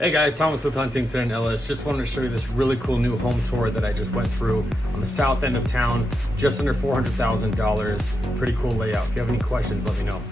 Hey guys, Thomas with Huntington and Ellis. Just wanted to show you this really cool new home tour that I just went through on the south end of town, just under $400,000. Pretty cool layout. If you have any questions, let me know.